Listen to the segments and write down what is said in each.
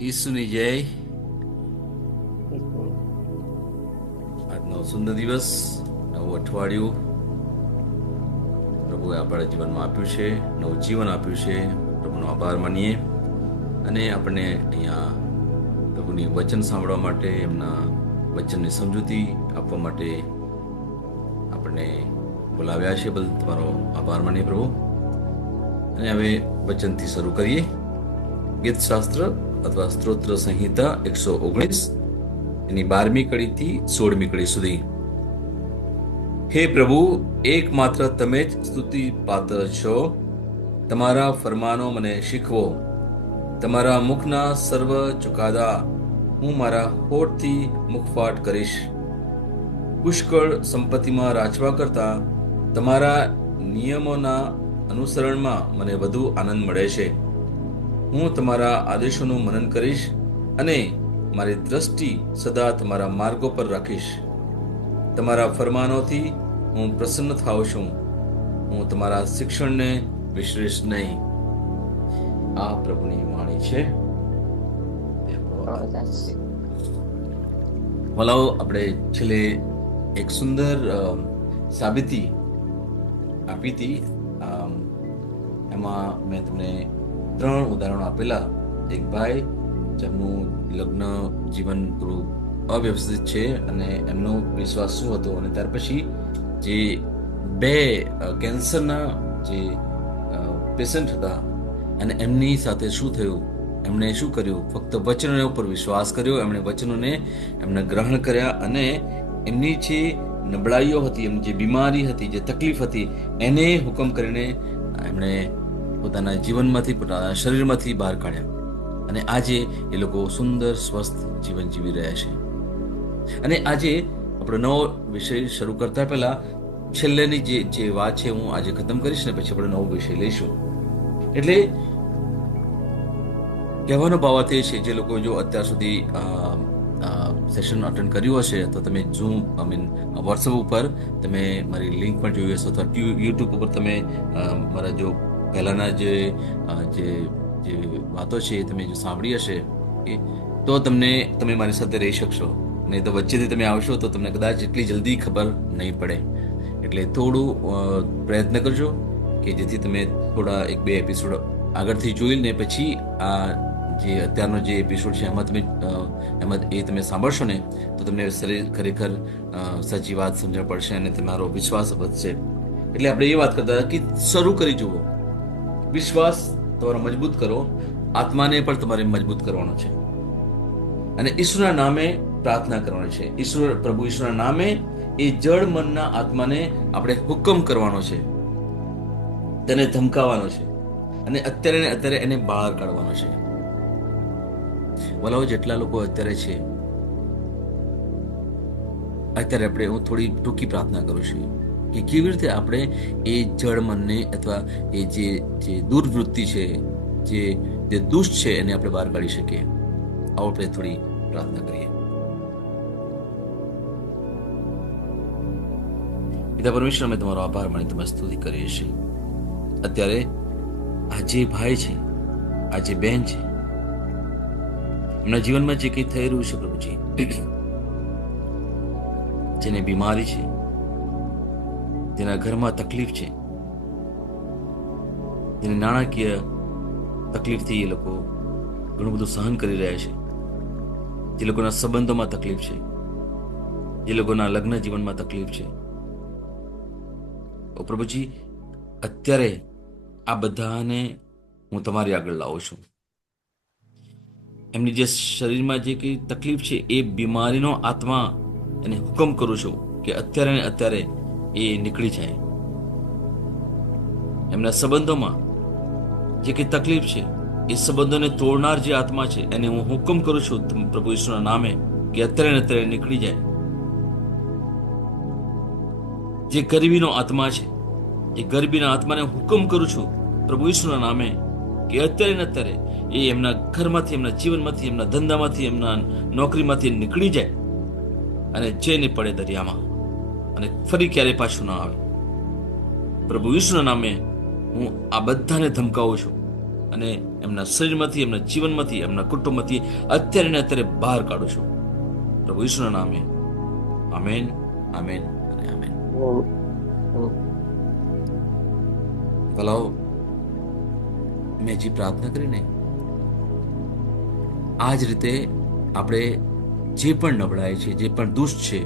ઈસુની જય. આજનો સુંદર દિવસ, નવું અઠવાડિયું પ્રભુએ આપણા જીવનમાં આપ્યું છે, નવું જીવન આપ્યું છે. પ્રભુનો આભાર માનીએ અને આપણને અહીંયા પ્રભુની વચન સાંભળવા માટે, એમના વચનની સમજૂતી આપવા માટે આપણને બોલાવ્યા છે. બદલ તમારો આભાર માનીએ પ્રભુ. અને હવે વચનથી શરૂ કરીએ. ગીત શાસ્ત્ર અથવા સ્તોત્ર સંહિતા 119 એની 12મી કડીથી 16મી કડી સુધી. હે પ્રભુ, એકમાત્ર તમે જ સ્તુતિ પાત્ર છો. તમારા ફરમાનો મને શીખવો. તમારા મુખના સર્વ ચુકાદા હું મારા હોઠથી મુખપાઠ કરીશ. પુષ્કળ સંપત્તિમાં રાચવા કરતા તમારા નિયમોના અનુસરણમાં મને વધુ આનંદ મળે છે. હું તમારા આદેશોનું મનન કરીશ અને મારી દ્રષ્ટિ સદા તમારા માર્ગો પર રાખીશ. તમારા ફરમાનોથી હું પ્રસન્ન થાઉં છું. હું તમારા શિક્ષણને વિસરીશ નહીં. આ પ્રભુની વાણી છે. વલાઓ, આપણે છેલ્લે એક સુંદર સાબિતી આપી હતી. એમાં મેં તમને 3 ઉદાહરણો આપેલા. એક ભાઈ જેમનું લગ્ન જીવન પૂરું અવ્યવસ્થિત છે અને એમનો વિશ્વાસ શું હતો, અને ત્યાર પછી જે 2 કેન્સરના જે પેશન્ટ હતા અને એમની સાથે શું થયું, એમણે શું કર્યું, ફક્ત વચનોને ઉપર વિશ્વાસ કર્યો. એમણે વચનોને એમને ગ્રહણ કર્યા અને એમની જે નબળાઈઓ હતી, એમની જે બીમારી હતી, જે તકલીફ હતી, એને હુકમ કરીને એમણે પોતાના જીવનમાંથી, પોતાના શરીરમાંથી બહાર કાઢ્યા. અને આજે એ લોકો સુંદર સ્વસ્થ જીવન જીવી રહ્યા છે. અને આજે આપણો નવો વિષય શરૂ કરતા પહેલા છેલ્લેની જે વાત છે હું આજે ખતમ કરીશ ને પછી આપણે નવો વિષય લઈશું. એટલે કહેવાનો ભાવાર્થ એ છે, જે લોકો જો અત્યાર સુધી સેશન અટેન્ડ કર્યું હશે તો તમે ઝૂમ વોટ્સઅપ ઉપર તમે મારી લિંક પણ જોઈ હશે, અથવા યુટ્યુબ ઉપર તમે મારા જો પહેલાના જે વાતો છે એ તમે જો સાંભળી હશે તો તમે મારી સાથે રહી શકશો. નહીં તો વચ્ચેથી તમે આવશો તો તમને કદાચ એટલી જલ્દી ખબર નહીં પડે. એટલે થોડું પ્રયત્ન કરજો કે જેથી તમે થોડા 1-2 એપિસોડ આગળથી જોઈ ને પછી આ જે અત્યારનો જે એપિસોડ છે એમાં તમે સાંભળશો ને તો તમને ખરેખર સાચી વાત સમજણ પડશે અને તમારો વિશ્વાસ વધશે. એટલે આપણે એ વાત કરતા હતા કે શરૂ કરી જુઓ. વિશ્વાસ તમારો મજબૂત કરો, આત્માને પણ તમારે મજબૂત કરવાનો છે અને ઈશ્વરના નામે પ્રાર્થના કરવાની છે. પ્રભુ ઈશ્વરના નામે એ જળ મનના આત્માને આપણે હુકમ કરવાનો છે, તેને ધમકાવવાનો છે અને અત્યારે એને બહાર કાઢવાનો છે. વલાઓ, જેટલા લોકો અત્યારે છે, અત્યારે આપણે હું થોડી ટૂંકી પ્રાર્થના કરું છું કે કેવી રીતે આપણે એ જળ મનને અથવા એ જે દુર્વૃત્તિ છે, જે દુષ્ટ છે, એને આપણે બહાર કાઢી શકીએ. આવો આપણે થોડી પ્રાર્થના કરીએ. પિતા પરમેશ્વર, અમે તમારો આભાર માની તમારી સ્તુતિ કરીએ છીએ. અત્યારે આ જે ભાઈ છે, આ જે બહેન છે, એમના જીવનમાં જે કંઈ થઈ રહ્યું છે પ્રભુજી, જેને બીમારી છે, જેના ઘરમાં તકલીફ છે, જેને નાણાકીય તકલીફથી એ લોકો ઘણું બધું સહન કરી રહ્યા છે, જે લોકોના સંબંધોમાં તકલીફ છે, જે લોકોના લગ્ન જીવનમાં તકલીફ છે, પ્રભુજી અત્યારે આ બધાને હું તમારી આગળ લાવું છું. એમની જે શરીરમાં જે કંઈ તકલીફ છે એ બીમારીનો આત્મા એને હુકમ કરું છું કે અત્યારે ને અત્યારે એ નીકળી જાય. એમના સંબંધોમાં જે કંઈ તકલીફ છે એ સંબંધોને તોડનાર જે આત્મા છે એને હું હુકમ કરું છું પ્રભુ ઈશ્વરના નામે કે અત્યારે ને અત્યારે નીકળી જાય. જે ગરીબીનો આત્મા છે એ ગરીબીના આત્માને હુકમ કરું છું પ્રભુ ઈશ્વરના નામે કે અત્યારે ને અત્યારે એ એમના ઘરમાંથી, એમના જીવનમાંથી, એમના ધંધામાંથી, એમના નોકરીમાંથી નીકળી જાય અને જઈને પડે દરિયામાં અને ફરી ક્યારે પાછું ના આવે. પ્રભુ ઈશ્વરના નામે હું આ બધાને ધમકાવું છું અને એમના શરીરમાંથી, એમના જીવનમાંથી, એમના કુટુંબમાંથી અત્યારે ને અત્યારે બહાર કાઢું છું પ્રભુ ઈસુના નામે. આમેન, આમેન અને આમેન. ભલાઓ, મેં જે પ્રાર્થના કરીને આ જ રીતે આપણે જે પણ નબળાઈ છે, જે પણ દુષ્ટ છે,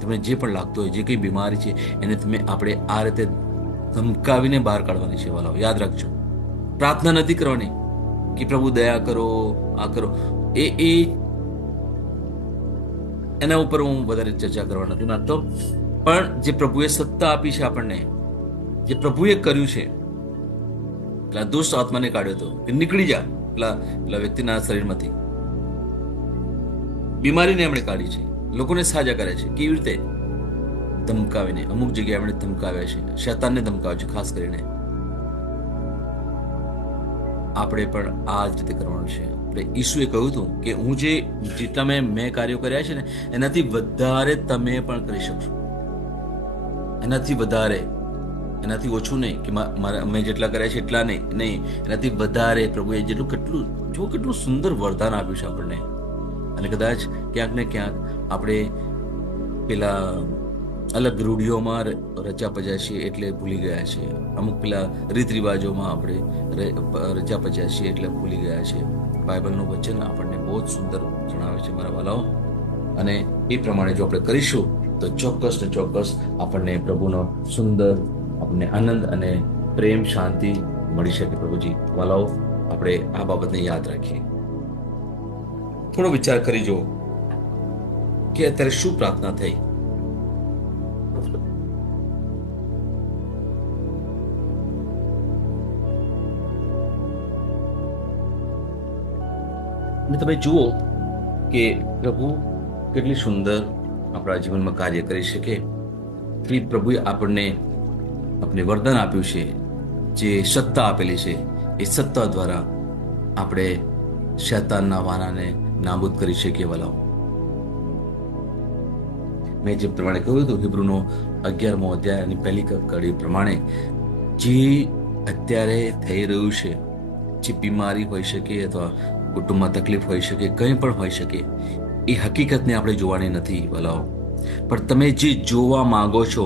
તમને જે પણ લાગતો હોય, જે કઈ બીમારી છે, એને તમે આપણે આ રીતે ધમકાવીને બહાર કાઢવાની છે. વાલાઓ, યાદ રાખજો, પ્રાર્થના નથી કરવાની કે પ્રભુ દયા કરો, આ કરો. એ એના ઉપર હું વધારે ચર્ચા કરવા નથી માંગતો. પણ જે પ્રભુએ સત્તા આપી છે આપણને, જે પ્રભુએ કર્યું છે, પેલા દુષ્ટ આત્માને કાઢ્યો હતો કે નીકળી જા પેલા વ્યક્તિના શરીરમાંથી, બીમારીને એમણે કાઢી છે, લોકોને સાજા કરે છે. કેવી રીતે? ધમકાવીને. અમુક જગ્યાએ એમણે ધમકાવ્યા છે, શૈતાનને ધમકાવ્યો છે. ખાસ કરીને આપણે પણ આ જ રીતે કરવાનું છે. આપણે ઈસુએ કહ્યું હતું કે હું જેટલા મેં કાર્યો કર્યા છે ને, એનાથી વધારે તમે પણ કરી શકશો. એનાથી વધારે, એનાથી ઓછું નહીં કે મેં જેટલા કર્યા છે એટલા નહીં, એનાથી વધારે. પ્રભુએ કેટલું સુંદર વરદાન આપ્યું છે આપણને. અને કદાચ ક્યાંક ને ક્યાંક આપણે પેલા અલગ રૂઢિઓમાં રચા પચ્યા છીએ એટલે ભૂલી ગયા છે. અમુક પેલા રીત રિવાજોમાં આપણે રચા પચ્યા છીએ એટલે ભૂલી ગયા છે. બાઇબલનું વચન આપણને બહુ જ સુંદર જણાવે છે મારા વાલાઓ. અને એ પ્રમાણે જો આપણે કરીશું તો ચોક્કસ ને ચોક્કસ આપણને પ્રભુનો સુંદર, આપણને આનંદ અને પ્રેમ, શાંતિ મળી શકે. પ્રભુજી વાલાઓ, આપણે આ બાબતને યાદ રાખીએ. થોડો વિચાર કરી જુઓ કે અત્યારે શું પ્રાર્થના થઈ. અને તમે જુઓ કે પ્રભુ કેટલી સુંદર આપણા જીવનમાં કાર્ય કરી શકે. કે પ્રભુએ આપણને વરદાન આપ્યું છે, જે સત્તા આપેલી છે, એ સત્તા દ્વારા આપણે શૈતાનના વાનાને નાબૂદ કરી શકીએ. વાલાઓ, મેં જે પ્રમાણે કહ્યું હતું, હિબ્રુનો 11મો અધ્યાયની પહેલી કડી પ્રમાણે જે અત્યારે થઈ રહ્યું છે, જે બીમારી હોઈ શકે અથવા કુટુંબમાં તકલીફ હોઈ શકે, કંઈ પણ હોઈ શકે, એ હકીકતને આપણે જોવાની નથી વાલાઓ. પણ તમે જે જોવા માંગો છો,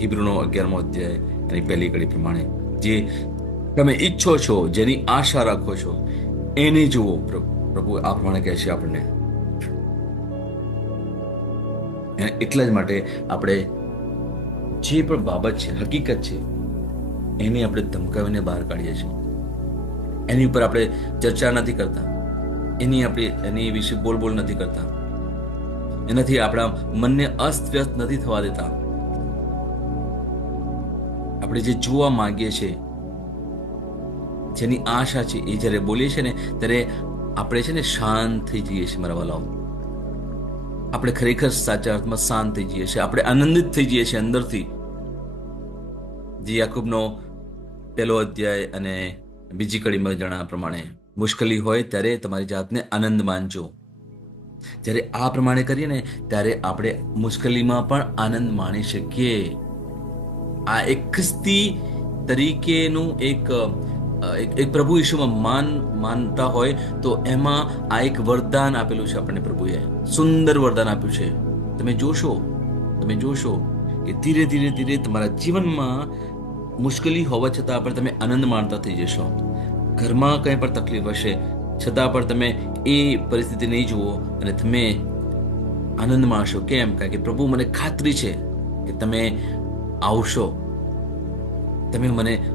હિબ્રુનો 11મો અધ્યાય એની પહેલી કડી પ્રમાણે જે તમે ઈચ્છો છો, જેની આશા રાખો છો, એને જુઓ. પ્રભુ આ પ્રમાણે કહે છે આપણને. એટલા જ માટે આપણે જે પણ બાબત છે, હકીકત છે, એને આપણે ધમકાવીને બહાર કાઢીએ છીએ. એની ઉપર આપણે ચર્ચા નથી કરતા, એની વિશે બોલ નથી કરતા, એનાથી આપણા મનને અસ્તવ્યસ્ત નથી થવા દેતા. આપણે જે જોવા માંગીએ છીએ, જેની આશા છે, એ જ્યારે બોલીએ છીએ ને, ત્યારે આપણે છે ને શાંત થઈ જઈએ છીએ મારા વાલાઓ. આપણે ખરેખર સાચા અર્થમાં શાંત થઈ જઈએ છીએ, આપણે આનંદિત થઈ જઈએ છીએ અંદરથી. જે યાકૂબનો 1લો અધ્યાય અને બીજી કડીમાં જણાવ્યા પ્રમાણે, મુશ્કેલી હોય ત્યારે તમારી જાતને આનંદ માનજો. જ્યારે આ પ્રમાણે કરીએ ને, ત્યારે આપણે મુશ્કેલીમાં પણ આનંદ માણી શકીએ. આ એક ખ્રિસ્તી તરીકેનું એક પ્રભુ ઈશુમાં માનતા હોય તો એમાં આ એક વરદાન આપેલું છે આપણને. પ્રભુએ સુંદર વરદાન આપ્યું છે. તમે જોશો કે ધીરે ધીરે તમારા જીવનમાં મુશ્કેલી હોવા છતાં પણ તમે આનંદ માણતા થઈ જશો. ઘરમાં કંઈ પણ તકલીફ હશે છતાં પણ તમે એ પરિસ્થિતિ નહીં જુઓ અને તમે આનંદ માણશો. કેમ? કારણ કે પ્રભુ, મને ખાતરી છે કે તમે આવશો, તમે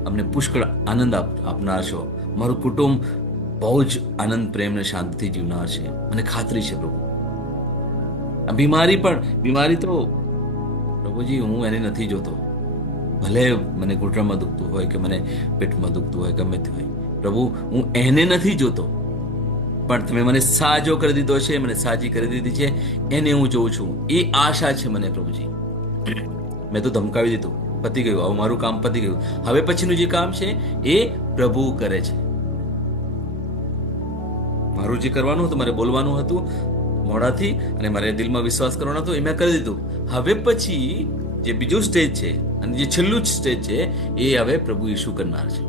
અમને પુષ્કળ આનંદ આપનાર છો. મારું કુટુંબ બહુ જ આનંદ, પ્રેમ અને શાંતિથી જીવનાર છે, મને ખાતરી છે પ્રભુ. આ બીમારી તો પ્રભુજી હું એને નથી જોતો. ભલે મને ઘૂંટણમાં દુખતું હોય કે મને પેટમાં દુખતું હોય, ગમે તે હોય, પ્રભુ હું એને નથી જોતો. પણ તમે મને સાજો કરી દીધો છે, મને સાજી કરી દીધી છે, એને હું જોઉં છું. એ આશા છે મને પ્રભુજી. મેં તો ધમકાવી દીધું, પતી ગયું. હવે મારું કામ પતી ગયું. હવે પછીનું જે કામ છે એ પ્રભુ કરે છે. મારું જે કરવાનું હતું, મારે બોલવાનું હતું મોઢાથી અને મારે દિલમાં વિશ્વાસ કરવાનો હતો, એ મેં કરી દીધું. હવે પછી જે બીજું સ્ટેજ છે અને જે છેલ્લું સ્ટેજ છે, એ હવે પ્રભુ ઈસુ કરનાર છે.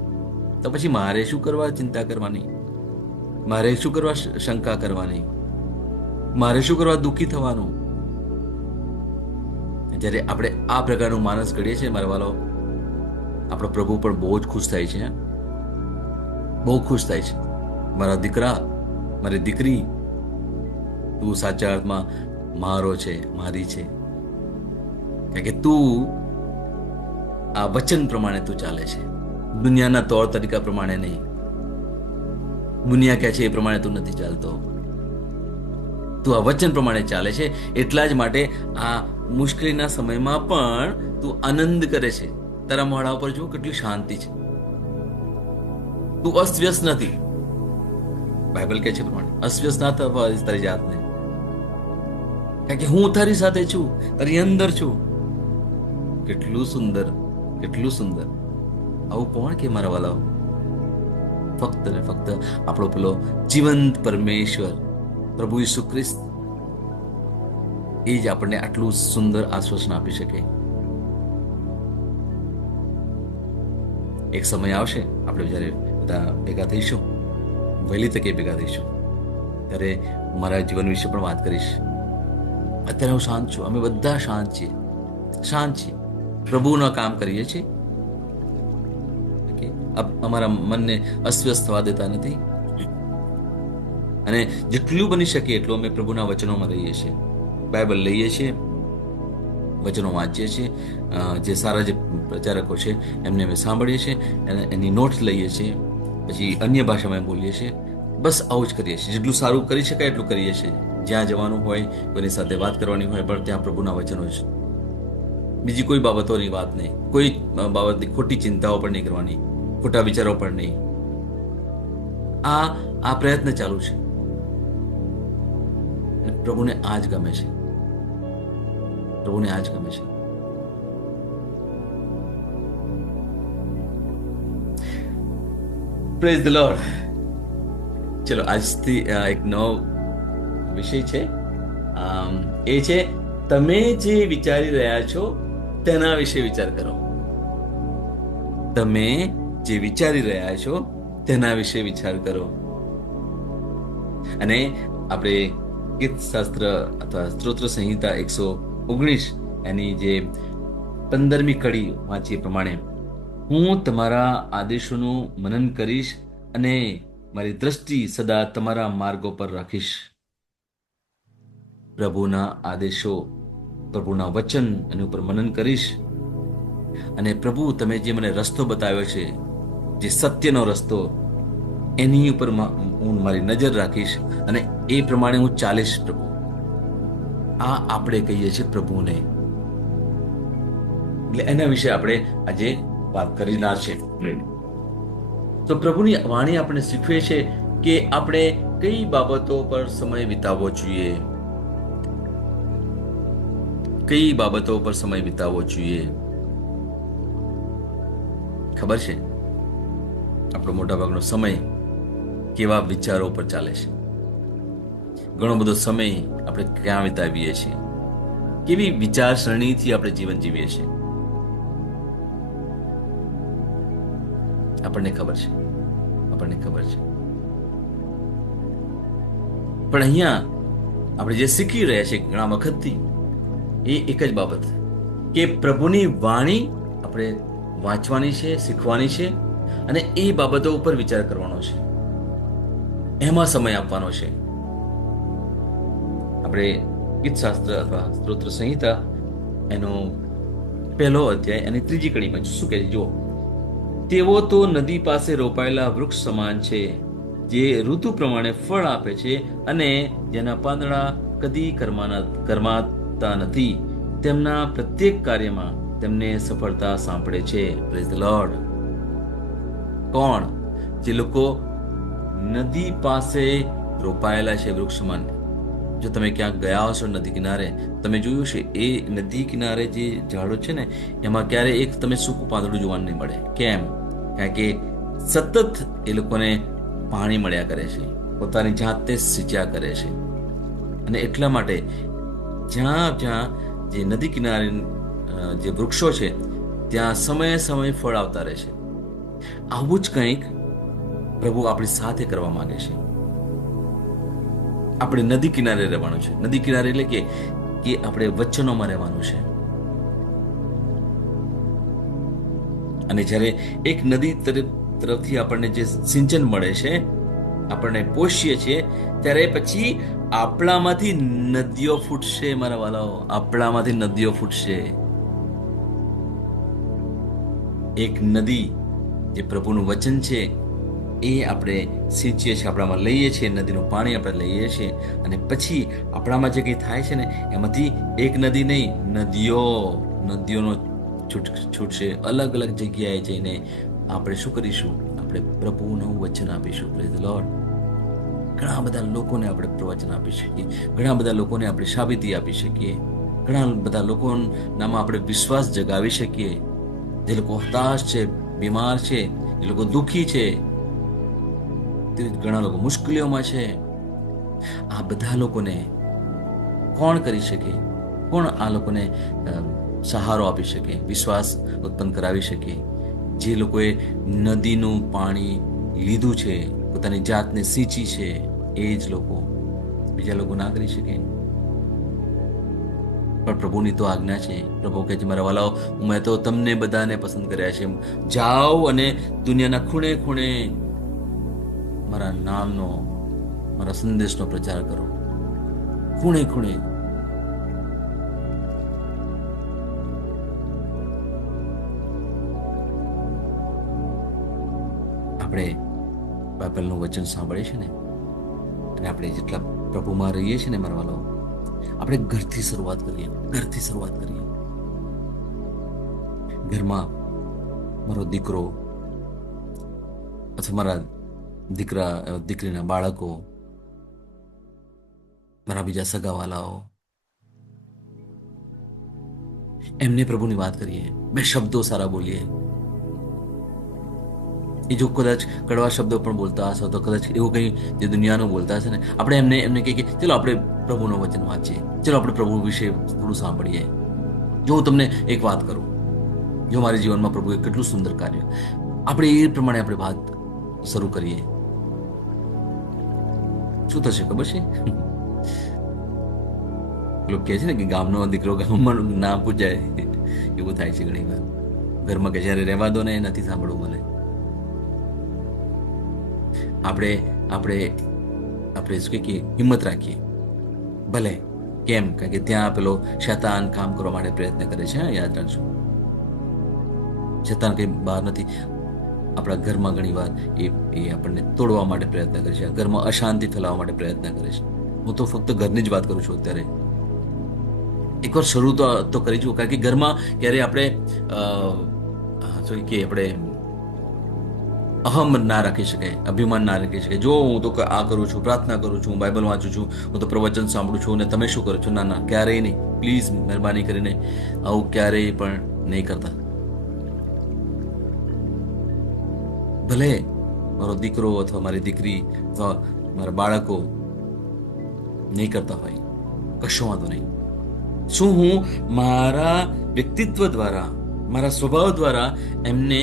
તો પછી મારે શું કરવા ચિંતા કરવાની? મારે શું કરવા શંકા કરવાની? મારે શું કરવા દુઃખી થવાનું? જ્યારે આપણે આ પ્રકારનું માનસ કરીએ છીએ મારા વાલો, આપણો પ્રભુ પણ બહુ જ ખુશ થાય છે. બહુ ખુશ થાય છે. મારા દીકરા, મારી દીકરી, તું સાચા અર્થમાં મારો છે, મારી છે. કારણ કે તું આ વચન પ્રમાણે તું ચાલે છે, દુનિયાના તौर તરીકા પ્રમાણે નહીં. દુનિયા કહે છે એ પ્રમાણે તું નથી ચાલતો. તું આ વચન પ્રમાણે ચાલે છે. એટલા જ માટે આ મુશ્કેલીના સમયમાં પણ તું આનંદ કરે છે. તારા મોઢા ઉપર જો કેટલી શાંતિ છે. તું અસ્તવ્યસ્ત નથી. બાઇબલ કહે છે પ્રમાણે અસ્તવ્યસ્ત ના થવા તારી જાતને, કારણ કે હું તારી સાથે છું, તારી અંદર છું. કેટલું સુંદર, કેટલું સુંદર. આવું કોણ કે મારા વાલાઓ? ફક્ત ને ફક્ત આપણો પેલો જીવંત પરમેશ્વર પ્રભુ ઈસુ ખ્રિસ્ત, એ જ આપણને આટલું સુંદર આશ્વાસન આપી શકે. એક સમય આવશે આપણે જ્યારે બધા ભેગા થઈશું, વહેલી તકે ભેગા થઈશું, ત્યારે હું મારા જીવન વિશે પણ વાત કરીશ. અત્યારે હું શાંત છું. અમે બધા શાંત છીએ, શાંત છીએ. પ્રભુના કામ કરીએ છીએ. અમારા મનને અસ્વસ્થ થવા દેતા નથી. અને જેટલું બની શકે એટલું અમે પ્રભુના વચનોમાં રહીએ છીએ. બાઇબલ લઈએ છીએ, વચનો વાંચીએ છીએ. જે સારા જે પ્રચારકો છે એમને અમે સાંભળીએ છીએ, એની નોટ્સ લઈએ છીએ, પછી અન્ય ભાષામાં બોલીએ છીએ. બસ આવું જ કરીએ છીએ. જેટલું સારું કરી શકાય એટલું કરીએ છીએ. જ્યાં જવાનું હોય, કોઈની સાથે વાત કરવાની હોય, પણ ત્યાં પ્રભુના વચનો છે. બીજી કોઈ બાબતોની વાત નહીં, કોઈ બાબતની ખોટી ચિંતાઓ પણ નહીં કરવાની, ખોટા વિચારો પણ નહીં. આ પ્રયત્ન ચાલુ છે. પ્રભુને આ જ ગમે છે. પ્રભુને આ જ ગમે છે. Praise the lord. ચલો, આજથી એક નવો વિષય છે. એ છે તમે જે વિચારી રહ્યા છો તેના વિશે વિચાર કરો. તમે જે વિચારી રહ્યા છો તેના વિશે વિચાર કરો. અને આપણે ગીત શાસ્ત્ર અથવા સ્તોત્ર સંહિતા 119 એની જે 15મી કડી વાંચીએ પ્રમાણે, હું તમારા આદેશોનું મનન કરીશ અને મારી દ્રષ્ટિ સદા તમારા માર્ગો પર રાખીશ. પ્રભુના આદેશો, પ્રભુના વચન એની ઉપર મનન કરીશ. અને પ્રભુ તમે જે મને રસ્તો બતાવ્યો છે, જે સત્યનો રસ્તો, એની ઉપર હું મારી નજર રાખીશ અને એ પ્રમાણે હું ચાલીશ. પ્રભુ, આ આપણે કહીએ છીએ પ્રભુને. એટલે એના વિશે આપણે આજે વાત કરીના છે. તો પ્રભુની વાણી આપણે શીખવે છે કે આપણે કઈ બાબતો પર સમય વિતાવવો જોઈએ, કઈ બાબતો પર સમય વિતાવવો જોઈએ. ખબર છે, આપણો મોટાભાગનો સમય કેવા વિચારો પર ચાલે છે. ઘણો બધો સમય આપણે ક્યાં વિતાવીએ છીએ, કેવી વિચારસરણીથી આપણે જીવન જીવીએ છીએ, આપણને ખબર છે. આપણને ખબર છે. પણ અહીંયા આપણે જે શીખી રહ્યા છીએ ઘણા વખતથી, એ એક જ બાબત કે પ્રભુની વાણી આપણે વાંચવાની છે, શીખવાની છે, અને એ બાબતો ઉપર વિચાર કરવાનો છે, એમાં સમય આપવાનો છે. આપણે ગીત શાસ્ત્ર અથવા સ્તોત્ર સંહિતા એનો 1લો અધ્યાય અને 3જી કડીમાં શું કહે છે જુઓ. તેઓ તો નદી પાસે રોપાયેલા વૃક્ષ સમાન છે, જે ઋતુ પ્રમાણે ફળ આપે છે અને જેના પાંદડા કદી કરમાતા નથી. તેમના પ્રત્યેક કાર્યમાં તેમને સફળતા સાંપડે છે. Praise the lord. કોણ? જે લોકો નદી પાસે રોપાયેલા છે વૃક્ષ સમાન. જો તમે ક્યાંક ગયા હશો નદી કિનારે, તમે જોયું છે એ નદી કિનારે જે ઝાડો છે ને, એમાં ક્યારે એક તમે સૂકું પાંદડું જોવાનું નહીં મળે. કેમ? કારણ કે સતત એ લોકોને પાણી મળ્યા કરે છે, પોતાની જાતે સિંચ્યા કરે છે. અને એટલા માટે જ્યાં જ્યાં જે નદી કિનારે જે વૃક્ષો છે ત્યાં સમયે સમયે ફળ આવતા રહે છે. આવું જ કંઈક પ્રભુ આપણી સાથે કરવા માંગે છે. આપણે નદી કિનારે રહેવાનું છે. નદી કિનારે એટલે કે આપણે વચનોમાં રહેવાનું છે. અને જ્યારે એક નદી તરફથી આપણને જે સિંચન મળે છે, આપણને પોષીએ છીએ, ત્યારે પછી આપણામાંથી નદીઓ ફૂટશે. મારા વાલાઓ, આપણામાંથી નદીઓ ફૂટશે. એક નદી જે પ્રભુનું વચન છે એ આપણે સિંચીએ છીએ, આપણામાં લઈએ છીએ, નદીનું પાણી આપણે લઈએ છીએ, અને પછી આપણામાં જે કંઈ થાય છે ને એમાંથી એક નદી નહીં, નદીઓનો છૂટશે. અલગ અલગ જગ્યાએ જઈને આપણે શું કરીશું? આપણે પ્રભુનું વચન આપીશું. Praise the lord. ઘણા બધા લોકોને આપણે પ્રવચન આપી શકીએ, ઘણા બધા લોકોને આપણે સાબિતી આપી શકીએ, ઘણા બધા લોકોનામાં આપણે વિશ્વાસ જગાવી શકીએ. જે લોકો હતાશ છે, બીમાર છે, એ લોકો દુઃખી છે, ઘણા લોકો મુશ્કેલીઓમાં છે. આ બધા લોકોને કોણ કરી શકે? કોણ આ લોકોને સહારો આપી શકે, વિશ્વાસ ઉત્પન્ન કરાવી શકે? જે લોકોએ નદીનું પાણી લીધું છે, પોતાની જાતને સિંચી છે, એ જ લોકો. બીજા લોકો ના કરી શકે. પણ પ્રભુની તો આજ્ઞા છે. પ્રભુ કહે છે, મારા વાલાઓ, મેં તો તમને બધાને પસંદ કર્યા છે. જાઓ અને દુનિયાના ખૂણે ખૂણે મારા નામનો, મારા સંદેશનો પ્રચાર કરો. ખૂણે ખૂણે. આપણે બાઇબલનું વચન સાંભળીએ છીએ ને, અને આપણે જેટલા પ્રભુમાં રહીએ છીએ ને મારા વાલો, આપણે ઘરથી શરૂઆત કરીએ. ઘરમાં મારો દીકરો અથવા મારા દીકરીના બાળકો, મારા બીજા સગાવાલાઓ, એમને પ્રભુની વાત કરીએ. બે શબ્દો સારા બોલીએ. એ જો કદાચ કડવા શબ્દો પણ બોલતા હશે, તો કદાચ એવું કંઈ જે દુનિયાનું બોલતા હશે ને, આપણે એમને કહીએ કે ચલો આપણે પ્રભુનું વચન વાંચીએ, ચલો આપણે પ્રભુ વિશે થોડું સાંભળીએ. જો હું તમને એક વાત કરું, જો મારા જીવનમાં પ્રભુએ કેટલું સુંદર કાર્ય, આપણે એ પ્રમાણે આપણે વાત શરૂ કરીએ, શું થશે ખબર છે? લોકો કહે છે ને કે ગામનો દીકરો ગામમાં ના પૂજાય, એવું થાય છે ઘણી વાર. ઘરમાં કે જ્યારે રહેવા દો ને, એ નથી સાંભળવું મને. આપણે શું કે હિંમત રાખીએ. ભલે કેમ? કારણ કે ત્યાં પેલો શૈતાન કામ કરવા માટે પ્રયત્ન કરે છે. યાદ રાખજો, શૈતાન કંઈ બહાર નથી. આપણા ઘરમાં ઘણી વાર એ આપણને તોડવા માટે પ્રયત્ન કરે છે, ઘરમાં અશાંતિ ફેલાવવા માટે પ્રયત્ન કરે છે. હું તો ફક્ત ઘરની જ વાત કરું છું અત્યારે. એકવાર શરૂ તો કરી જુઓ. કારણ કે ઘરમાં ક્યારે આપણે શું કે આપણે અહમ ના રાખી શકાય, અભિમાન ના રાખી શકાય. જો હું તો આ કરું છું, પ્રાર્થના કરું છું, બાઇબલ વાંચું છું, હું તો પ્રવચન સાંભળું છું, અને તમે શું કરો છો? ના, ક્યારેય નહીં. પ્લીઝ મહેરબાની કરીને આવું ક્યારેય પણ નહીં કરતા. ભલે મારો દીકરો અથવા મારી દીકરી અથવા મારા બાળકો નહીં કરતા હોય, કશો વાંધો નહીં. શું હું મારા વ્યક્તિત્વ દ્વારા, મારા સ્વભાવ દ્વારા એમને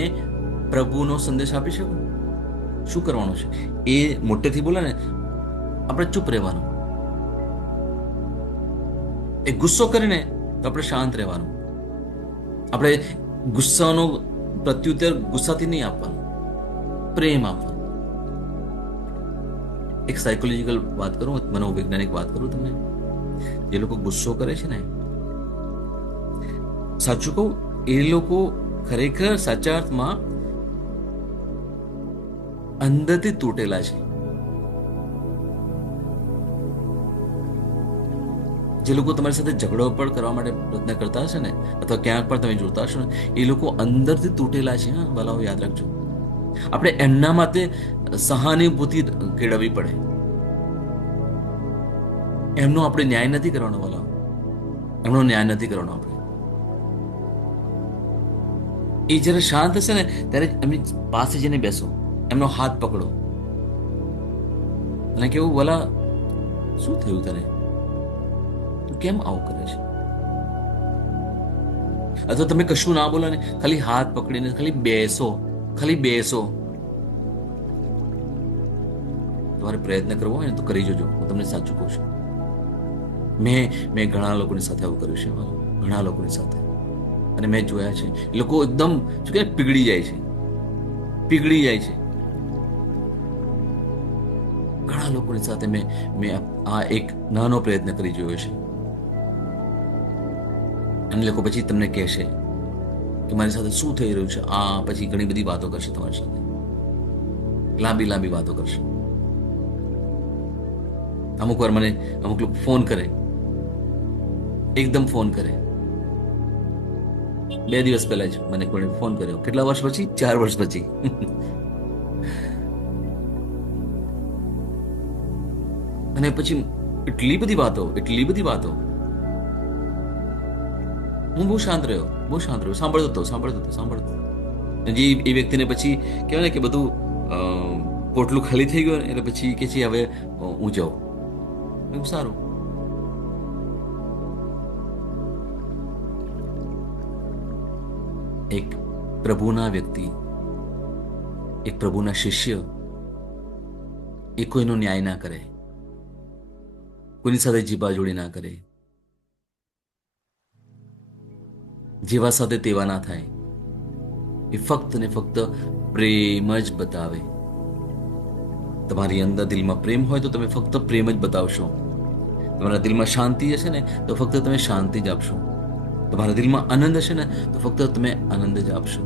પ્રભુનો સંદેશ આપી શકું? શું કરવાનું છે? એ મોટેથી બોલે ને, આપણે ચૂપ રહેવાનું. એ ગુસ્સો કરીને તો આપણે શાંત રહેવાનું. આપણે ગુસ્સાનો પ્રત્યુત્તર ગુસ્સાથી નહીં આપવાનું, પ્રેમ આપવાનું. એક સાયકોલોજીકલ વાત કરું, મનોવૈજ્ઞાનિક વાત કરું તમને. જે લોકો ગુસ્સો કરે છે ને, સાચું કહું, એ લોકો ખરેખર સાચા અર્થમાં અંદરથી તૂટેલા છે. જે લોકો તમારી સાથે ઝઘડો પણ કરવા માટે પ્રયત્ન કરતા હશે ને, અથવા ક્યાંક પણ તમે જોતા હશો ને, એ લોકો અંદરથી તૂટેલા છે. હા ભલાઓ, યાદ રાખજો. આપણે એમના માટે સહાનુભૂતિ કેળવવી પડે. એમનો આપણે ન્યાય નથી કરવાનો ભલાઓ, એમનો ન્યાય નથી કરવાનો આપણે. એ જ્યારે શાંત હશે ને, ત્યારે એમની પાસે જઈને બેસો, એમનો હાથ પકડો અને કેવું, ભલા શું થયું તને? તું કેમ આવું કરે છે? અથવા તમે કશું ના બોલો ને, ખાલી હાથ પકડીને ખાલી બેસો, ખાલી બેસો. તમારે પ્રયત્ન કરવો હોય ને તો કરી જોજો. હું તમને સાચું કહું છું. મેં ઘણા લોકોની સાથે આવું કર્યું છે, ઘણા લોકોની સાથે. અને મેં જોયા છે એ લોકો એકદમ શું કે પીગળી જાય છે. ઘણા લોકોની સાથે મેં આ એક નાનો પ્રયત્ન કરી જોયો છે. અને લોકો પછી તમને કહેશે કે મારી સાથે શું થઈ રહ્યું છે. આ પછી ઘણી બધી વાતો કરશે તમારી સાથે, લાંબી વાતો કરશે. અમુક વાર મને અમુક લોકો ફોન કરે, એકદમ ફોન કરે. 2 દિવસ પહેલા જ મને કોઈને ફોન કર્યો. કેટલા વર્ષ પછી? 4 વર્ષ પછી. અને પછી એટલી બધી વાતો. હું બહુ શાંત રહ્યો. સાંભળતો હતો. જે એ વ્યક્તિને પછી કહેવાય ને કે બધું પોટલું ખાલી થઈ ગયું, એટલે પછી કે છે હવે હું જાઉં. સારું. એક પ્રભુના વ્યક્તિ, એક પ્રભુના શિષ્ય એ કોઈનો ન્યાય ના કરે, કોઈની સાથે જીબાજોડી ના કરે, જેવા સાથે તેવા ના થાય. એ ફક્ત ને ફક્ત પ્રેમ જ બતાવે. તમારી અંદર દિલમાં પ્રેમ હોય તો તમે ફક્ત પ્રેમ જ બતાવશો. તમારા દિલમાં શાંતિ હશે ને તો ફક્ત તમે શાંતિ જ આપશો. તમારા દિલમાં આનંદ હશે ને તો ફક્ત તમે આનંદ જ આપશો.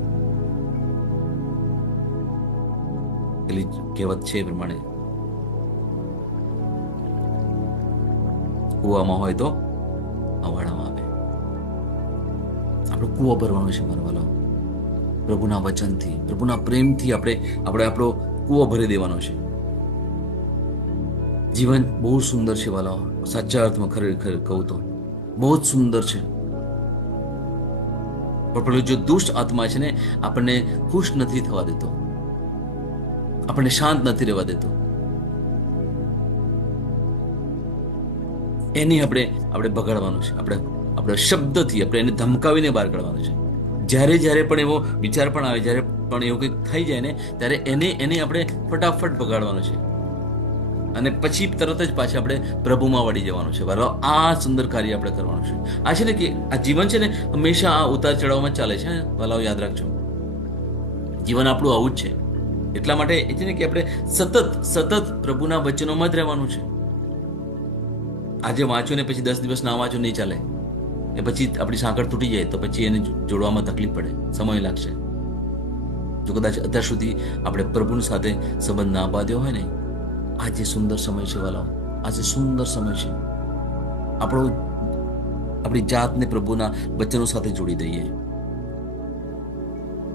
પેલી કહેવત છે એ પ્રમાણે, કૂવામાં હોય તો અવાડામાં આવે. આપણો કૂવો ભરવાનો છે મારા વાલો. પ્રભુના વચનથી, પ્રભુના પ્રેમથી આપણે આપણો કૂવો ભરી દેવાનો છે. જીવન બહુ સુંદર છે વાલા. સાચા અર્થમાં ખરેખર કહું તો બહુ જ સુંદર છે. પણ પેલો જો દુષ્ટ આત્મા છે ને, આપણને ખુશ નથી થવા દેતો, આપણને શાંત નથી રહેવા દેતો. એની આપણે બગાડવાનું છે. આપણે શબ્દથી આપણે એને ધમકાવીને બહાર કાઢવાનું છે. જ્યારે પણ એવો વિચાર પણ આવે, જ્યારે પણ એવું કંઈક થઈ જાય ને, ત્યારે એને આપણે ફટાફટ બગાડવાનું છે. અને પછી તરત જ પાછા આપણે પ્રભુમાં વળી જવાનું છે. બરાબર, આ સુંદર કાર્ય આપણે કરવાનું છે. આ છે ને કે આ જીવન છે ને હંમેશા આ ઉતાર ચઢાવમાં ચાલે છે. વાલાઓ યાદ રાખજો, જીવન આપણું આવું જ છે. એટલા માટે એ છે ને કે આપણે સતત પ્રભુના વચનોમાં જ રહેવાનું છે. આજે વાંચો ને પછી 10 દિવસ ના વાંચો નહીં ચાલે. એ પછી આપણી સાંકળ તૂટી જાય તો પછી એને જોડવામાં તકલીફ પડે, સમય લાગશે. જો કદાચ અત્યાર સુધી આપણે પ્રભુની સાથે સંબંધ ના બાંધ્યો હોય ને, આજે સુંદર સમય છે વાલાઓ. આજે સુંદર સમય છે. આપણી જાતને પ્રભુના વચનો સાથે જોડી દઈએ.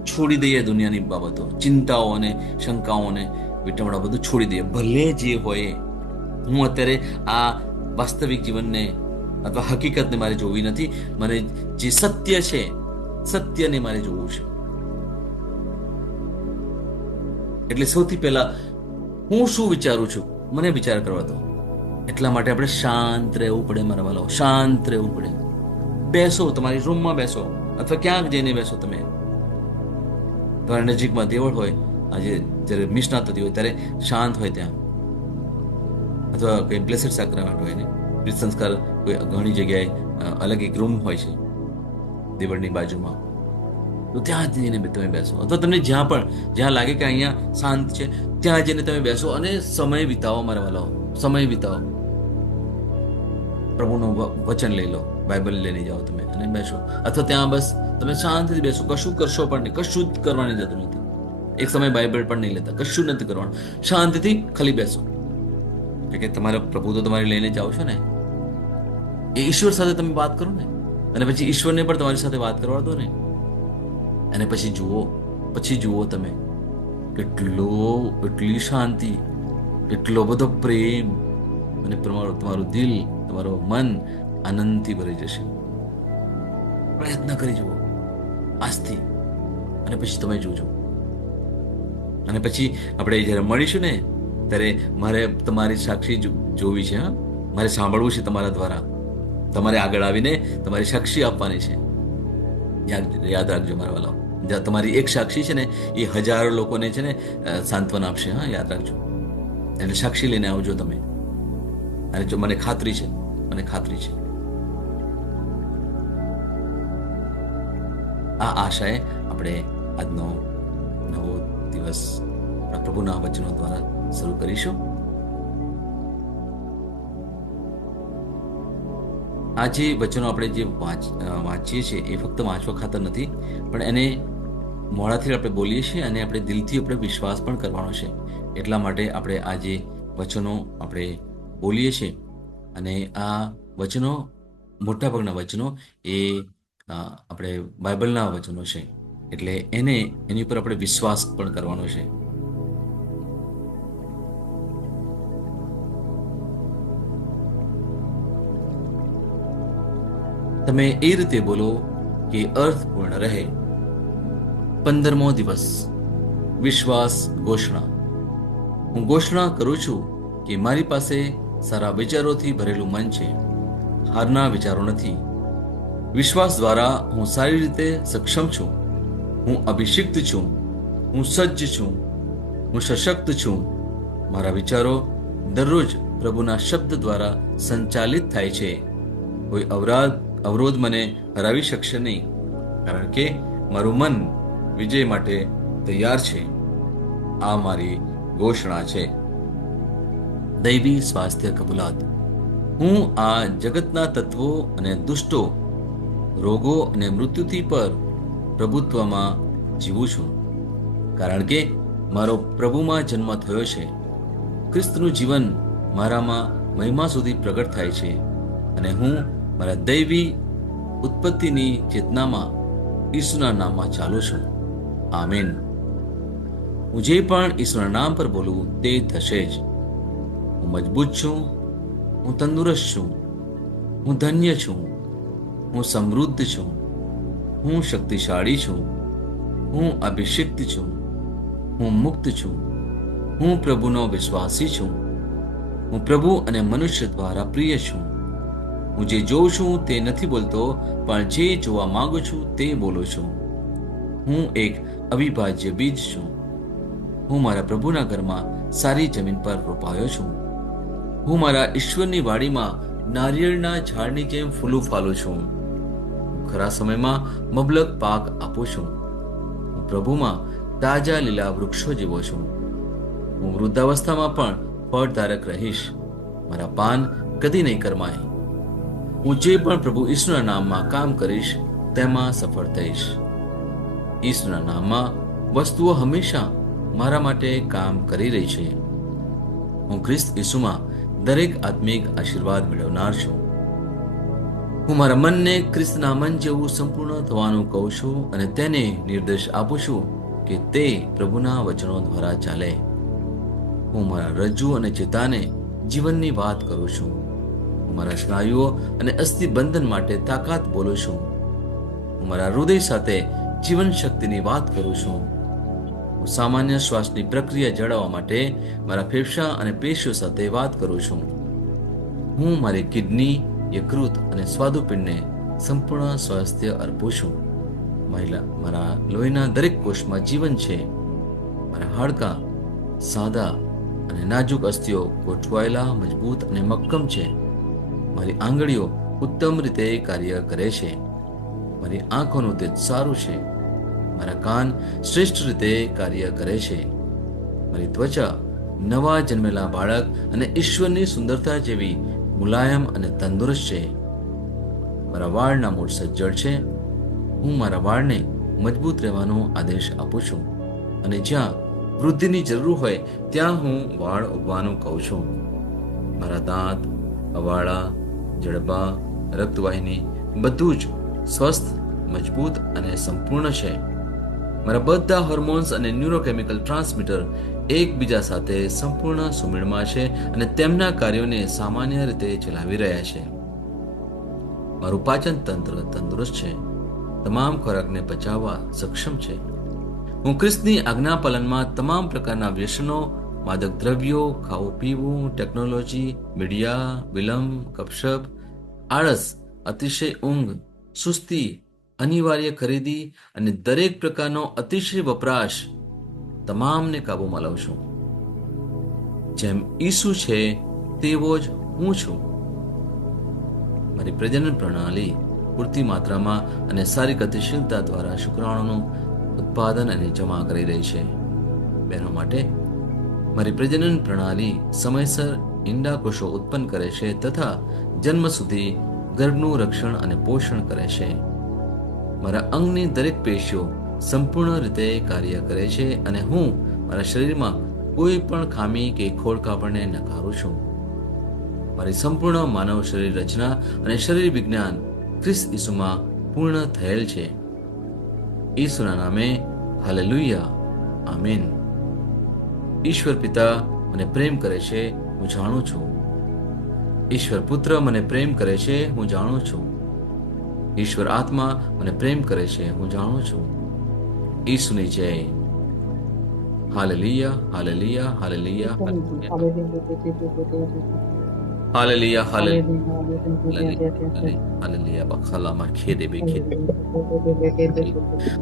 છોડી દઈએ દુનિયાની બાબતો, ચિંતાઓ અને શંકાઓને વિટમણા બધું છોડી દઈએ. ભલે જે હોય. હું અત્યારે આ વાસ્તવિક જીવનને અથવા હકીકતને મારે જોવી નથી. મને જે સત્ય છે, સત્યને મારે જોવું છે. એટલે સૌથી પહેલા હું શું વિચારું છું મને વિચાર કરવા દો. એટલા માટે આપણે શાંત રહેવું પડે મારા વાલાઓ, શાંત રહેવું પડે. બેસો, તમારી રૂમમાં બેસો અથવા ક્યાંક જઈને બેસો. તમે તમારા નજીકમાં દેવળ હોય, આજે જ્યારે મિસ ના થતી હોય ત્યારે શાંત હોય ત્યાં, અથવા કંઈ બ્લેસડ સાક્રામેન્ટ હોય ને, પ્રીત સંસ્કાર કોઈ ઘણી જગ્યાએ અલગ એક રૂમ હોય છે દેવળની બાજુમાં, તો ત્યાં જઈને તમે બેસો. અથવા તમને જ્યાં લાગે કે અહીંયા શાંત છે ત્યાં જઈને તમે બેસો અને સમય વિતાવો મારા વાલાઓ, સમય વિતાવો. પ્રભુનું વચન લઈ લો, બાઇબલ લઈને જાઓ તમે અને બેસો. અથવા ત્યાં બસ તમે શાંતિથી બેસો, કશું કરશો પણ નહીં, કશું જ કરવાની જરૂર નથી. એક સમય બાઇબલ પણ નહીં લેતા, કશું નથી કરવાનું. શાંતિથી ખાલી બેસો. કે તમારા પ્રભુ તો તમારે લઈને જાઓ છો ને, એ ઈશ્વર સાથે તમે વાત કરો ને, અને પછી ઈશ્વરને પણ તમારી સાથે વાત કરવા દો ને. અને પછી જુઓ તમે એટલી શાંતિ, એટલો બધો પ્રેમ, અને તમારું દિલ, તમારું મન આનંદથી ભરી જશે. પ્રયત્ન કરી જુઓ આજથી, અને પછી તમે જોજો. અને પછી આપણે જ્યારે મળીશું ને ત્યારે મારે તમારી સાક્ષી જોવી છે. મારે સાંભળવું છે તમારા દ્વારા. તમારે આગળ આવીને તમારી સાક્ષી આપવાની છે. યાદ રાખજો મારા વાલા, તમારી એક સાક્ષી છે ને એ હજારો લોકોને છે ને સાંત્વના આપશે. હા, યાદ રાખજો. એટલે સાક્ષી લઈને આવજો તમે. અને જો મને ખાતરી છે આ આશાએ આપણે આજનો નવો દિવસ પ્રભુના વચનો દ્વારા શરૂ કરીશું. આ જે વચનો આપણે જે વાંચીએ છીએ એ ફક્ત વાંચવા ખાતર નથી, પણ એને મોઢાથી આપણે બોલીએ છીએ અને આપણે દિલથી આપણે વિશ્વાસ પણ કરવાનો છે. એટલા માટે આપણે આ જે વચનો આપણે બોલીએ છીએ અને આ વચનો મોટાભાગના વચનો એ આપણે બાઇબલના વચનો છે, એટલે એની ઉપર આપણે વિશ્વાસ પણ કરવાનો છે. તમે એ રીતે બોલો કે અર્થપૂર્ણ રહે. 15મો દિવસ, વિશ્વાસ ઘોષણા. હું ઘોષણા કરું છું કે મારી પાસે સારા વિચારોથી ભરેલું મન છે, હારના વિચારો નથી. વિશ્વાસ દ્વારા હું સારી રીતે સક્ષમ છું. હું અભિષિક્ત છું. હું સજ્જ છું. હું સશક્ત છું. મારા વિચારો દરરોજ પ્રભુના શબ્દ દ્વારા સંચાલિત થાય છે. કોઈ અવરોધ મને હરાવી શકશે નહીં, કારણ કે મારું મન વિજય માટે તૈયાર છે. આ મારી ઘોષણા છે. દૈવી સ્વાસ્થ્ય કબૂલાત. હું આ જગતના તત્વો અને દુષ્ટો, રોગો અને મૃત્યુથી પર પ્રભુત્વમાં જીવું છું, કારણ કે મારો પ્રભુમાં જન્મ થયો છે. ખ્રિસ્તનું જીવન મારામાં મહિમા સુધી પ્રગટ થાય છે અને હું મારા દૈવી ઉત્પત્તિની ચેતનામાં ઈસુના નામમાં ચાલું છું. આમીન. હું જે પણ ઈસુના નામ પર બોલું તે થશે જ. હું મજબૂત છું. હું તંદુરસ્ત છું. હું ધન્ય છું. હું સમૃદ્ધ છું. હું શક્તિશાળી છું. હું અભિષિક્ત છું. હું મુક્ત છું. હું પ્રભુનો વિશ્વાસી છું. હું પ્રભુ અને મનુષ્ય દ્વારા પ્રિય છું. હું જે જોઉં છું તે નથી બોલતો, પણ જે જોવા માંગુ છું તે બોલું છું. હું એક અવિભાજ્ય બીજ છું. હું મારા પ્રભુના ઘરમાં સારી જમીન પર રોપાયો છું. હું મારા ઈશ્વરની વાડીમાં નારિયેળના ઝાડની જેમ ફૂલું ફાલું છું. ખરા સમયમાં મબલક પાક આપું છું. હું પ્રભુમાં તાજા લીલા વૃક્ષો જેવો છું. હું વૃદ્ધાવસ્થામાં પણ ફળધારક રહીશ. મારા પાન કદી નહીં કરમાય. હું જે પણ પ્રભુ ઈસુના નામમાં કામ કરીશ તેમાં સફળ થઈશ. ઈસુના નામમાં વસ્તુઓ હંમેશા મારા માટે કામ કરી રહી છે. હું ખ્રિસ્ત ઈસુમાં દરેક આત્મિક આશીર્વાદ મેળવનાર છું. હું મારા મનને ખ્રિસ્તના મન જેવું સંપૂર્ણ થવાનું કહું છું અને તેને નિર્દેશ આપું છું કે તે પ્રભુના વચનો દ્વારા ચાલે. હું મારા રજ્જુ અને ચેતાને જીવનની વાત કરું છું. હું મારા સ્નાયુઓ અને અસ્થિબંધન માટે તાકાત બોલું છું. હું મારા હૃદય સાથે જીવન શક્તિની વાત કરું છું. હું સામાન્ય શ્વાસની પ્રક્રિયા જાળવવા માટે મારા ફેફસા અને પેશીઓ સાથે વાત કરું છું. હું મારી કિડની, યકૃત અને સ્વાદુપિંડને સંપૂર્ણ સ્વાસ્થ્ય અર્પું છું. મારા લોહીના દરેક કોષમાં જીવન છે. મારા હાડકાં સાદા અને નાજુક અસ્થિઓ ગોઠવાયેલા, મજબૂત અને મક્કમ છે. મારી આંગળીઓ ઉત્તમ રીતે કાર્ય કરે છે. મારી આંખોનું તેજ સારું છે. મારા કાન શ્રેષ્ઠ રીતે કાર્ય કરે છે. મારી ત્વચા નવા જન્મેલા બાળક અને ઈશ્વરની સુંદરતા જેવી મુલાયમ અને તંદુરસ્ત છે. મારા વાળના મૂળ સજ્જડ છે. હું મારા વાળને મજબૂત રહેવાનો આદેશ આપું છું અને જ્યાં વૃદ્ધિની જરૂર હોય ત્યાં હું વાળ ઉગવાનું કહું છું. મારા દાંત, અવાળા, જડબા, રક્તવાહિની બધું જ સ્વસ્થ, મજબૂત અને સંપૂર્ણ છે. મારા બધા હોર્મોન્સ અને ન્યુરોકેમિકલ ટ્રાન્સમીટર એકબીજા સાથે સંપૂર્ણ સુમેળમાં છે અને તેમના કાર્યોને સામાન્ય રીતે ચલાવી રહ્યા છે. મારું પાચન તંત્ર તંદુરસ્ત છે. તમામ ખોરાકને પચાવવા સક્ષમ છે. હું ખ્રિસ્તની આજ્ઞા પાલનમાં તમામ પ્રકારના વ્યસનો, માદક દ્રવ્યો, ખાવું પીવું, ટેકનોલોજી, મીડિયા, વિલંબ, ગપશપ, આળસ, અતિશય ઊંઘ, સુસ્તી અનિવાર્ય ખરીદી અને દરેક પ્રકારનો અતિશય વપરાશ તમામને કાબૂમાં લઉં છું. જેમ ઈસુ છે તેવો જ હું છું. મારી પ્રજનન પ્રણાલી પૂરતી માત્રામાં અને સારી ગતિશીલતા દ્વારા શુક્રાણુનું ઉત્પાદન અને જમા કરી રહી છે. બહેનો માટે મારી પ્રજનન પ્રણાલી સમયસર ઈંડાકોષો ઉત્પન્ન કરે છે તથા જન્મ સુધી ગર્ભનું રક્ષણ અને પોષણ કરે છે. મારા અંગની દરેક પેશીઓ સંપૂર્ણ રીતે કાર્ય કરે છે અને હું મારા શરીરમાં કોઈ પણ ખામી કે ખોડખાપણને નકારું છું. મારી સંપૂર્ણ માનવ શરીર રચના અને શરીર વિજ્ઞાન ખ્રિસ્ત ઈસુમાં પૂર્ણ થયેલ છે. ઈસુના નામે હાલેલુયા, આમીન. ઈશ્વર પિતા મને પ્રેમ કરે છે, હું જાણું છું. ઈશ્વર પુત્ર મને પ્રેમ કરે છે, હું જાણું છું. ઈશ્વર આત્મા મને પ્રેમ કરે છે, હું જાણું છું. ઈસુની જય. Hallelujah, hallelujah, hallelujah, hallelujah, hallelujah, hallelujah. બખાલા માં ખેદે બે ખેદે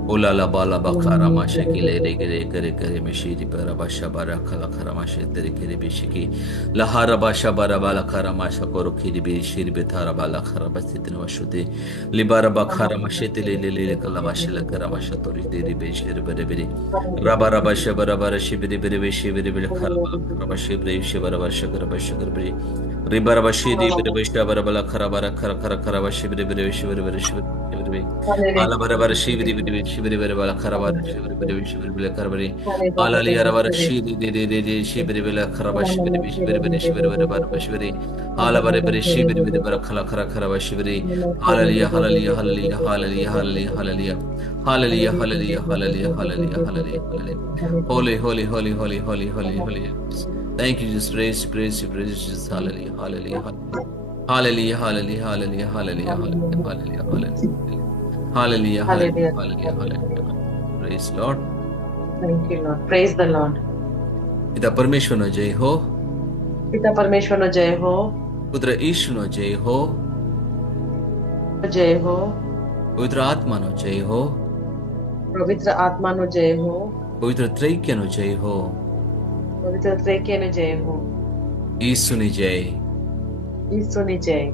ઓલાલા બાલા બખારા માં શેકી લે રે કરે કરે કરે મે શીરી પર બાશા બારા ખલા ખરા માં શેતરે કરે બે શીકી લહારા બાશા બારા બાલા ખરા માં શકોરો ખીરી બે શીરી બે થારા બાલા ખરા બસ્તિત નવશુતે લિબારા બખારા માં શેતે લે લે લે કલા બાશલા કરા માં શતોરી દે રે બે શીર બરે બરે રાબા રાબા શબરા બારા શિબરે બરે બે શિબરે બે ખરા બારા શિબરે શિબરા બારા શકર બશકર બરે રિબારા બાશી બરે બે શબરા બાલા ખરા બારા ખરા ખરા ખરા બાશિબરે બરે શિબરે બરે શિબરે Ala bara bara shivri biri shivri bara bara kharaba shivri biri shivri biri kharabari ala li ara bara shivri de shivri biri kharaba shivri biri shivri bara bara shivri ala bara bara shivri biri bara khala khara kharaba shivri hallelujah hallelujah hallelujah hallelujah hallelujah hallelujah hallelujah hallelujah hallelujah hallelujah hallelujah holy holy holy holy holy holy holy. Thank you, Jesus. Praise you, praise you, praise you, Jesus. Hallelujah, hallelujah, hallelujah, hallelujah, hallelujah, hallelujah, hallelujah, hallelujah, hallelujah. Hallelujah, hallelujah, hallelujah, hallelujah. Praise Lord. Thank you, Lord. Praise the Lord. પિતા પરમેશ્વરનો જય હો. પિતા પરમેશ્વરનો જય હો. પુત્ર ઈશુનો જય હો. જય હો. પવિત્ર આત્માનો જય હો. પવિત્ર આત્માનો જય હો. પવિત્ર ત્રૈક્યનો જય હો. પવિત્ર ત્રૈક્યનો જય હો. ઈસુની જય. ઈસુની જય.